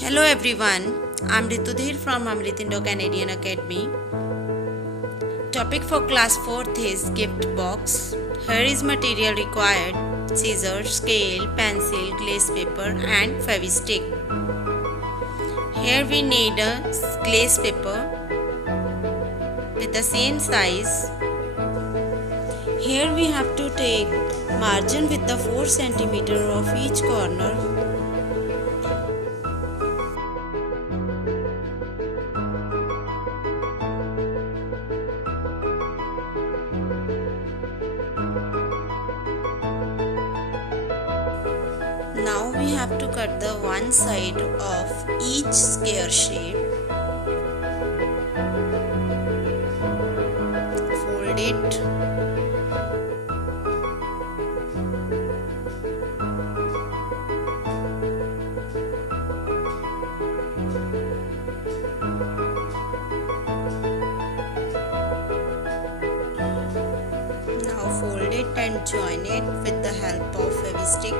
Hello everyone, I'm Ritudhir from Amrit INDO Canadian Academy. Topic for class 4th is gift box. Here is material required: scissors, scale, pencil, glaze paper and fevistick. Here we need a glaze paper with the same size. Here we have to take margin with the 4 cm of each corner. Now we have to cut the one side of each square shape. Fold it. Now fold it and join it with the help of fevistick.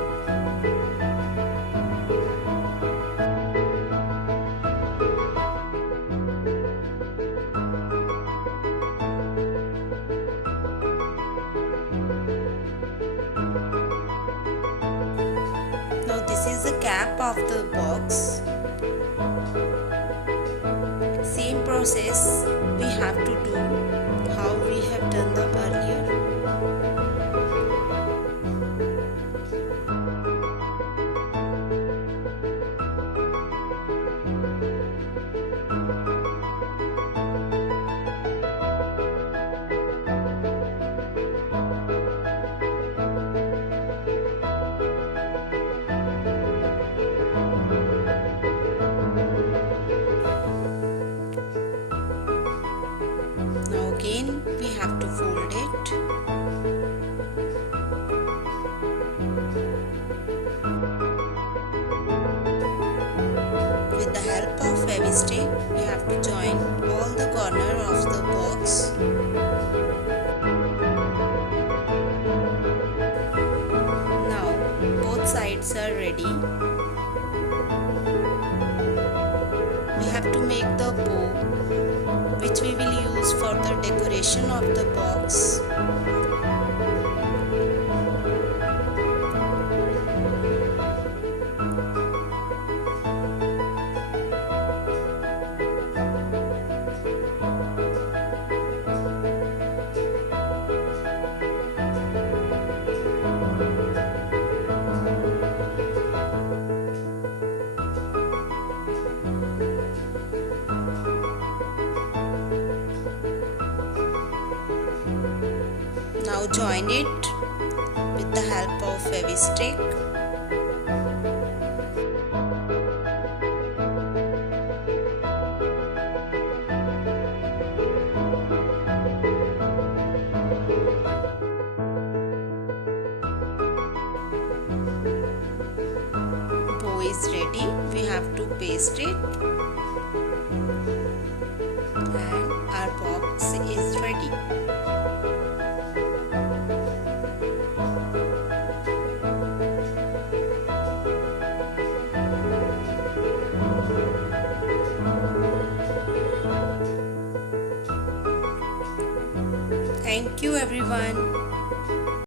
Now this is the cap of the box. Same process we have to do how we have done the earlier. Now again we have to fold it. With the help of fevistick, we have to join all the corner of the box. Now both sides are ready. We have to make the bow, which we will use for the decoration of the box. Now join it with the help of fevistick. Bow is ready. We have to paste it. And our box is ready. Thank you everyone.